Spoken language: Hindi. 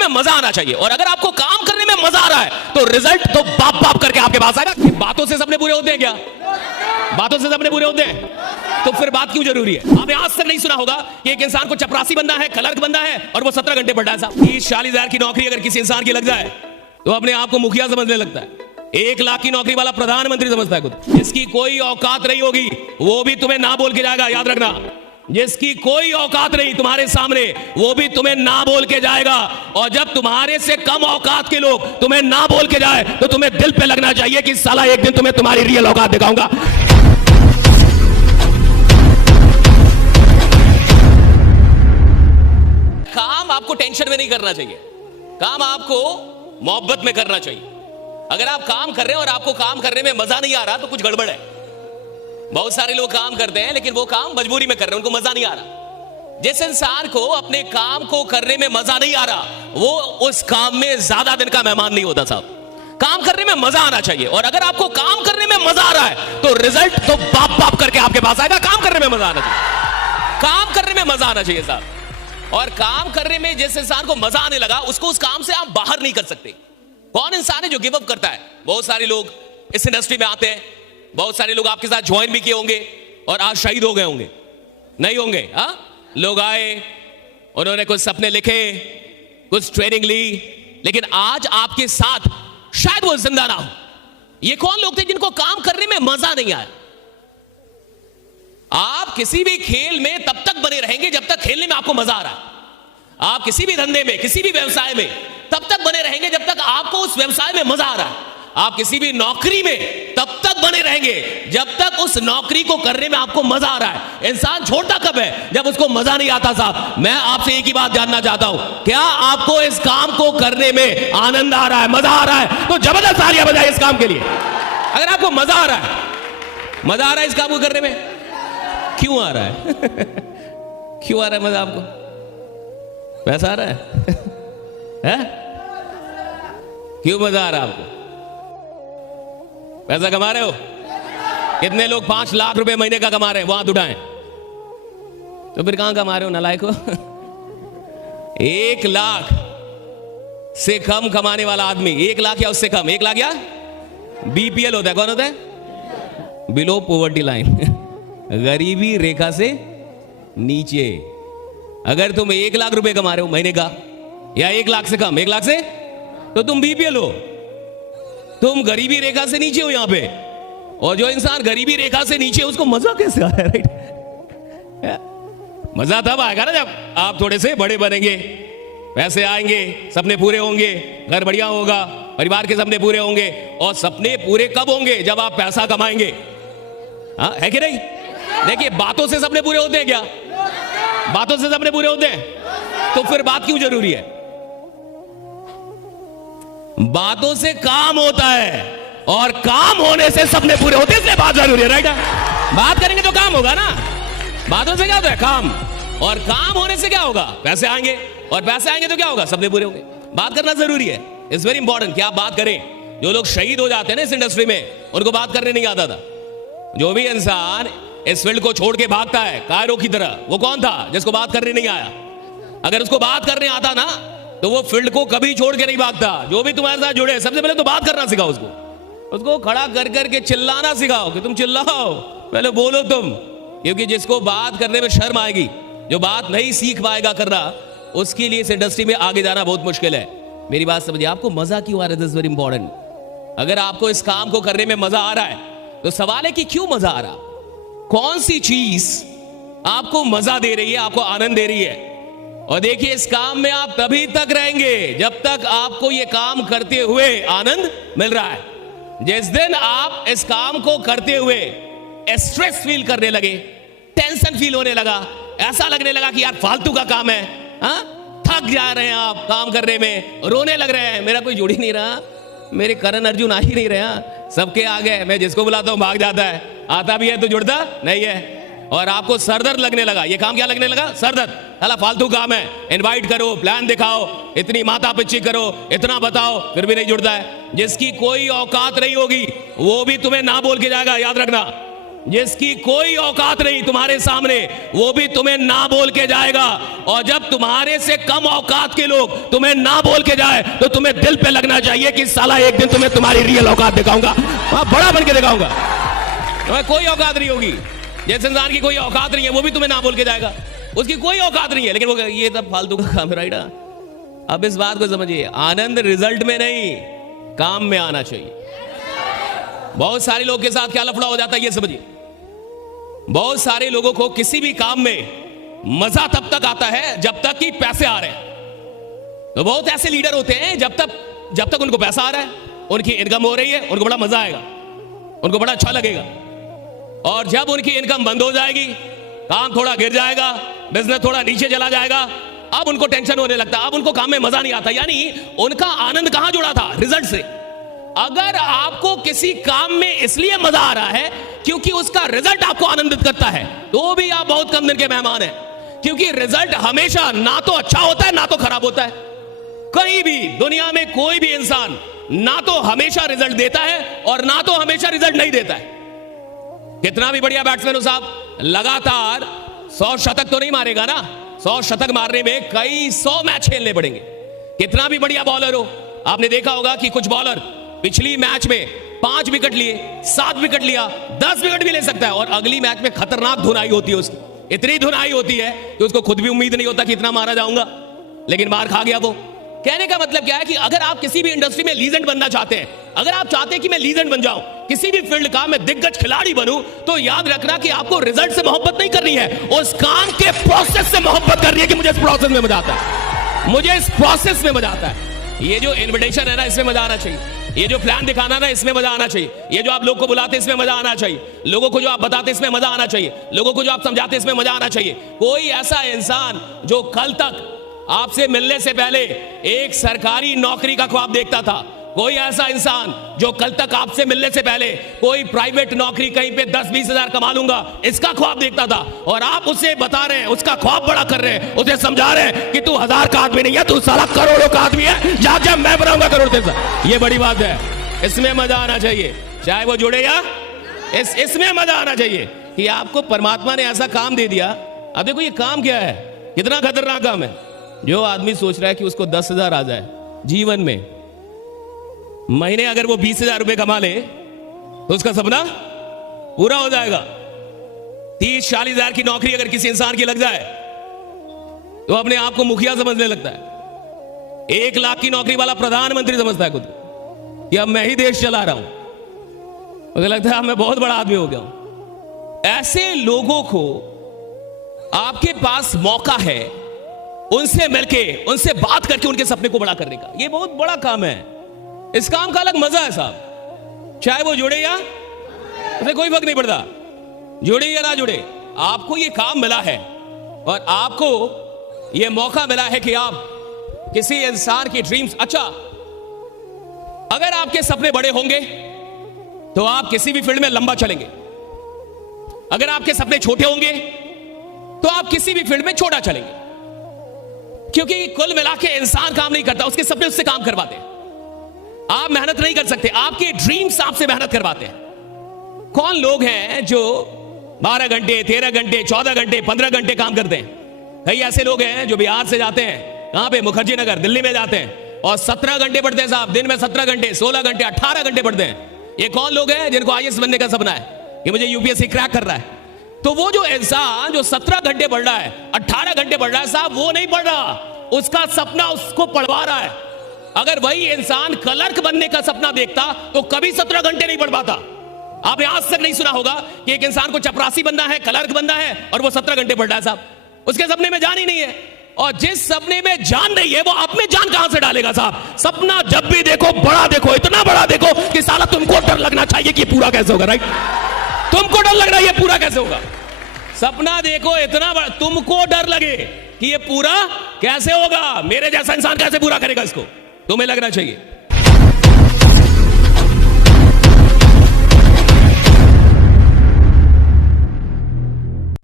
में मजा आना चाहिए, और अगर आपको काम करने में मजा आ रहा है तो रिजल्ट तो बाप बाप करके आपके पास आएगा। बातों से सबने पूरे होते हैं क्या? बातों से सबने पूरे होते हैं, तो फिर बात क्यों जरूरी है? आपने आज तक नहीं सुना होगा कि एक इंसान को चपरासी बनना है, क्लर्क बनना है, और वो 17 घंटे पढ़ा है साहब। 30-40 हजार की नौकरी अगर किसी इंसान की लग जाए तो अपने आप को मुखिया समझने लगता है। 1 लाख की नौकरी वाला प्रधानमंत्री समझता है खुद। जिसकी कोई औकात नहीं होगी वो भी तुम्हें ना बोल के जाएगा, याद रखना। जिसकी कोई औकात नहीं तुम्हारे सामने वो भी तुम्हें ना बोल के जाएगा, और जब तुम्हारे से कम औकात के लोग तुम्हें ना बोल के जाए तो तुम्हें दिल पे लगना चाहिए कि साला एक दिन तुम्हें तुम्हारी रियल औकात दिखाऊंगा। काम आपको टेंशन में नहीं करना चाहिए, काम आपको मोहब्बत में करना चाहिए। अगर आप काम कर रहे हैं और आपको काम करने में मजा नहीं आ रहा तो कुछ गड़बड़ है। बहुत सारे लोग काम करते हैं लेकिन वो काम मजबूरी में कर रहे हैं, उनको मजा नहीं आ रहा। जिस इंसान को अपने काम को करने में मजा नहीं आ रहा वो उस काम में ज्यादा दिन का मेहमान नहीं होता साहब। काम करने में मजा आना चाहिए, और अगर आपको काम करने में मजा आ रहा है तो रिजल्ट तो बाप बाप करके आपके पास आएगा। काम करने में मजा आना चाहिए, काम करने में मजा आना चाहिए साहब। और काम करने में जिस इंसान को मजा आने लगा उसको उस काम से आप बाहर नहीं कर सकते। कौन इंसान है जो गिव अप करता है? बहुत सारे लोग इस इंडस्ट्री में आते हैं, बहुत सारे लोग आपके साथ ज्वाइन भी किए होंगे और आज शहीद हो गए होंगे, नहीं होंगे? हाँ, लोग आए, उन्होंने कुछ सपने लिखे, कुछ ट्रेनिंग ली, लेकिन आज आपके साथ शायद वो जिंदा ना हो। ये कौन लोग थे जिनको काम करने में मजा नहीं आया? आप किसी भी खेल में तब तक बने रहेंगे जब तक खेलने में आपको मजा आ रहा है। आप किसी भी धंधे में, किसी भी व्यवसाय में तब तक बने रहेंगे जब तक आपको उस व्यवसाय में मजा आ रहा है। आप किसी भी नौकरी में तब तक बने रहेंगे जब तक उस नौकरी को करने में आपको मजा आ रहा है। इंसान छोड़ता कब है? जब उसको मजा नहीं आता साहब। मैं आपसे एक ही बात जानना चाहता हूं, क्या आपको इस काम को करने में आनंद आ रहा है, मजा आ रहा है? तो जबरदस्त तालियां बजाइए इस काम के लिए। अगर आपको मजा आ रहा है, मजा आ रहा है इस काम को करने में, क्यों आ रहा है? क्यों आ रहा है मजा आपको? पैसा आ रहा है? क्यों मजा आ रहा है आपको? पैसा कमा रहे हो? कितने लोग 5 लाख रुपए महीने का कमा रहे हैं? वहां उठाएं। तो फिर कहां कमा रहे हो नालायक हो? 1 लाख से कम कमाने वाला आदमी, 1 लाख या उससे कम, 1 लाख या बीपीएल होता है। कौन होता है? बिलो पॉवर्टी लाइन, गरीबी रेखा से नीचे। अगर तुम 1 लाख रुपए कमा रहे हो महीने का, या 1 लाख से कम, 1 लाख से, तो तुम बीपीएल हो, तुम गरीबी रेखा से नीचे हो यहां पे। और जो इंसान गरीबी रेखा से नीचे, उसको मजा कैसे आ रहा है? राइट? मजा तब आएगा ना जब आप थोड़े से बड़े बनेंगे, पैसे आएंगे, सपने पूरे होंगे, घर बढ़िया होगा, परिवार के सपने पूरे होंगे। और सपने पूरे कब होंगे? जब आप पैसा कमाएंगे। हाँ, है कि नहीं? देखिए, बातों से सपने पूरे होते हैं क्या? बातों से सपने पूरे होते हैं, तो फिर बात क्यों जरूरी है? बातों से काम होता है और काम होने से सपने पूरे होते हैं, इसलिए बात जरूरी है। राइट? बात करेंगे तो काम होगा ना। बातों से क्या होता है? काम। और काम होने से क्या होगा? पैसे आएंगे, और पैसे आएंगे तो क्या होगा? सपने पूरे होंगे। बात करना जरूरी है, इट्स वेरी इंपॉर्टेंट कि आप बात करें। जो लोग शहीद हो जाते हैं ना इस इंडस्ट्री में, उनको बात करने नहीं आता था। जो भी इंसान इस फील्ड को छोड़ के भागता है कायरों की तरह, वो कौन था? जिसको बात करने नहीं आया। अगर उसको बात करने आता ना तो वो फील्ड को कभी छोड़ के नहीं भागता। जो भी तुम्हारे साथ जुड़े, सबसे पहले तो बात करना सिखाओ उसको खड़ा कर करके चिल्लाना सिखाओ कि तुम चिल्लाओ, पहले बोलो तुम। क्योंकि जिसको बात करने में शर्म आएगी, जो बात नहीं सीख पाएगा करना, उसके लिए इस इंडस्ट्री में आगे जाना बहुत मुश्किल है। मेरी बात समझिए, आपको मजा क्यों आ रहा है? This is very important. अगर आपको इस काम को करने में मजा आ रहा है तो सवाल है कि क्यों मजा आ रहा? कौन सी चीज आपको मजा दे रही है, आपको आनंद दे रही है? और देखिए, इस काम में आप तभी तक रहेंगे जब तक आपको यह काम करते हुए आनंद मिल रहा है। जिस दिन आप इस काम को करते हुए स्ट्रेस फील करने लगे, टेंशन फील होने लगा, ऐसा लगने लगा कि यार फालतू का काम है, थक जा रहे हैं आप काम करने में, रोने लग रहे हैं, मेरा कोई जुड़ ही नहीं रहा, मेरे करण अर्जुन आ ही नहीं रहा, सबके आगे मैं जिसको बुलाता हूं भाग जाता है, आता भी है तो जुड़ता नहीं है। और आपको सरदर्द लगने लगा। ये काम क्या लगने लगा? सरदर्द। साला फालतू काम है, इनवाइट करो, प्लान दिखाओ, इतनी माथा पिच्ची करो, इतना बताओ, फिर भी नहीं जुड़ता है। जिसकी कोई औकात नहीं होगी वो भी तुम्हें ना बोल के जाएगा, याद रखना। जिसकी कोई औकात नहीं तुम्हारे सामने, वो भी तुम्हें ना बोल के जाएगा। और जब तुम्हारे से कम औकात के लोग तुम्हें ना बोल के जाए तो तुम्हें दिल पे लगना चाहिए कि साला एक दिन तुम्हें तुम्हारी रियल औकात दिखाऊंगा, बड़ा बन के दिखाऊंगा। तुम्हें कोई औकात नहीं होगी। जिस इंसान की कोई औकात नहीं है वो भी तुम्हें ना बोल के जाएगा, उसकी कोई औकात नहीं है, लेकिन वो ये सब फालतू का काम है, राइट। अब इस बात को समझिए, आनंद रिजल्ट में नहीं, काम में आना चाहिए। बहुत सारे लोग के साथ क्या लफड़ा हो जाता है ये समझिए। बहुत सारे लोगों को किसी भी काम में मजा तब तक आता है जब तक कि पैसे आ रहे हैं। तो बहुत ऐसे लीडर होते हैं जब तक उनको पैसा आ रहा है, उनकी इनकम हो रही है, उनको बड़ा मजा आएगा, उनको बड़ा अच्छा लगेगा। और जब उनकी इनकम बंद हो जाएगी, काम थोड़ा गिर जाएगा, बिजनेस थोड़ा नीचे चला जाएगा, अब उनको टेंशन होने लगता है, अब उनको काम में मजा नहीं आता। यानी उनका आनंद कहां जुड़ा था? रिजल्ट से। अगर आपको किसी काम में इसलिए मजा आ रहा है क्योंकि उसका रिजल्ट आपको आनंदित करता है, तो भी आप बहुत कम दिन के मेहमान हैं। क्योंकि रिजल्ट हमेशा ना तो अच्छा होता है ना तो खराब होता है। कहीं भी दुनिया में कोई भी इंसान ना तो हमेशा रिजल्ट देता है और ना तो हमेशा रिजल्ट नहीं देता है। कितना भी बढ़िया बैट्समैन हो साहब, लगातार 100 शतक तो नहीं मारेगा ना। 100 शतक मारने में कई 100 मैच खेलने पड़ेंगे। कितना भी बढ़िया बॉलर हो, आपने देखा होगा कि कुछ बॉलर पिछली मैच में 5 विकेट लिए, 7 विकेट लिया, 10 विकेट भी ले सकता है, और अगली मैच में खतरनाक धुनाई होती है उसकी। इतनी धुनाई होती है कि उसको खुद भी उम्मीद नहीं होता कि इतना मारा जाऊंगा, लेकिन मार खा गया वो। कहने का मतलब क्या है कि अगर आप किसी भी इंडस्ट्री में लीजेंड बनना चाहते हैं, अगर आप चाहते हैं कि मैं लीजेंड बन जाऊं, किसी भी फील्ड का मैं दिग्गज खिलाड़ी बनूं, तो याद रखना कि आपको रिजल्ट से मोहब्बत नहीं करनी है, उस काम के प्रोसेस से मोहब्बत करनी है कि मुझे इस प्रोसेस में मजा आता है, मुझे इस प्रोसेस में मजा आता है। ये जो इन्विटेशन है ना, इसमें मजा आना चाहिए। ये जो प्लान दिखाना ना, इसमें मजा आना चाहिए। ये जो आप लोग को बुलाते इसमें मजा आना चाहिए। लोगों को जो आप बताते इसमें मजा आना चाहिए। लोगों को जो आप समझाते इसमें मजा आना चाहिए। कोई ऐसा इंसान जो कल तक आपसे मिलने से पहले एक सरकारी नौकरी का ख्वाब देखता था, कोई ऐसा इंसान जो कल तक आपसे मिलने से पहले कोई प्राइवेट नौकरी कहीं पे 10-20 हजार कमा लूंगा इसका ख्वाब देखता था, और आप उसे बता रहे हैं, उसका ख्वाब बड़ा कर रहे हैं, उसे समझा रहे हैं कि तू 1000 का आदमी नहीं है, तू साला करोड़ों का आदमी है, जा मैं बनाऊंगा करोड़ तेरा। ये बड़ी बात है, इसमें मजा आना चाहिए, चाहे वो जुड़े या इसमें मजा आना चाहिए कि आपको परमात्मा ने ऐसा काम दे दिया। अब देखो ये काम क्या है, कितना खतरनाक काम है। जो आदमी सोच रहा है कि उसको 10,000 आ जाए जीवन में, महीने अगर वो 20,000 रुपए कमा ले तो उसका सपना पूरा हो जाएगा। 30-40 हजार की नौकरी अगर किसी इंसान की लग जाए तो अपने आप को मुखिया समझने लगता है। 1 लाख की नौकरी वाला प्रधानमंत्री समझता है खुद कि अब मैं ही देश चला रहा हूं। मुझे लगता है मैं बहुत बड़ा आदमी हो गया हूं। ऐसे लोगों को आपके पास मौका है उनसे मिलके, उनसे बात करके उनके सपने को बड़ा करने का। ये बहुत बड़ा काम है, इस काम का अलग मजा है साहब। चाहे वो जुड़े या उसे कोई फर्क नहीं पड़ता, जुड़े या ना जुड़े, आपको ये काम मिला है और आपको ये मौका मिला है कि आप किसी इंसान की ड्रीम्स, अच्छा अगर आपके सपने बड़े होंगे तो आप किसी भी फील्ड में लंबा चलेंगे। अगर आपके सपने छोटे होंगे तो आप किसी भी फील्ड में छोटा चलेंगे, क्योंकि कुल मिला के इंसान काम नहीं करता, उसके सपने उससे काम करवाते हैं। आप मेहनत नहीं कर सकते, आपके ड्रीम्स आपसे मेहनत करवाते हैं। कौन लोग हैं जो 12 घंटे, 13 घंटे, 14 घंटे, 15 घंटे काम करते हैं? कई ऐसे लोग हैं जो बिहार से जाते हैं, कहां पे, मुखर्जी नगर दिल्ली में जाते हैं और 17 घंटे पढ़ते हैं साहब, दिन में 17 घंटे, 16 घंटे, 18 घंटे पढ़ते हैं। ये कौन लोग हैं जिनको IAS बनने का सपना है कि मुझे UPSC क्रैक कर रहा है? तो वो जो इंसान जो 17 घंटे पढ़ रहा है, 18 घंटे पढ़ रहा है साहब, वो नहीं पढ़ रहा, उसका सपना उसको पढ़वा रहा है। अगर वही इंसान क्लर्क बनने का सपना देखता तो कभी 17 घंटे नहीं पढ़ पाता। आपने आज तक नहीं सुना होगा कि एक इंसान को चपरासी बनना है, क्लर्क बनना है और वो 17 घंटे पढ़ रहा है साहब, उसके सपने में जान ही नहीं है। और जिस सपने में जान नहीं है वो आप में जान कहां से डालेगा साहब? सपना जब भी देखो बड़ा देखो, इतना बड़ा देखो कि साला तुमको डर लगना चाहिए कि पूरा कैसे होगा, राइट? तुमको डर लग रहा है ये पूरा कैसे होगा। सपना देखो इतना बड़ा, तुमको डर लगे कि ये पूरा कैसे होगा, मेरे जैसा इंसान कैसे पूरा करेगा इसको, तुम्हें लगना चाहिए।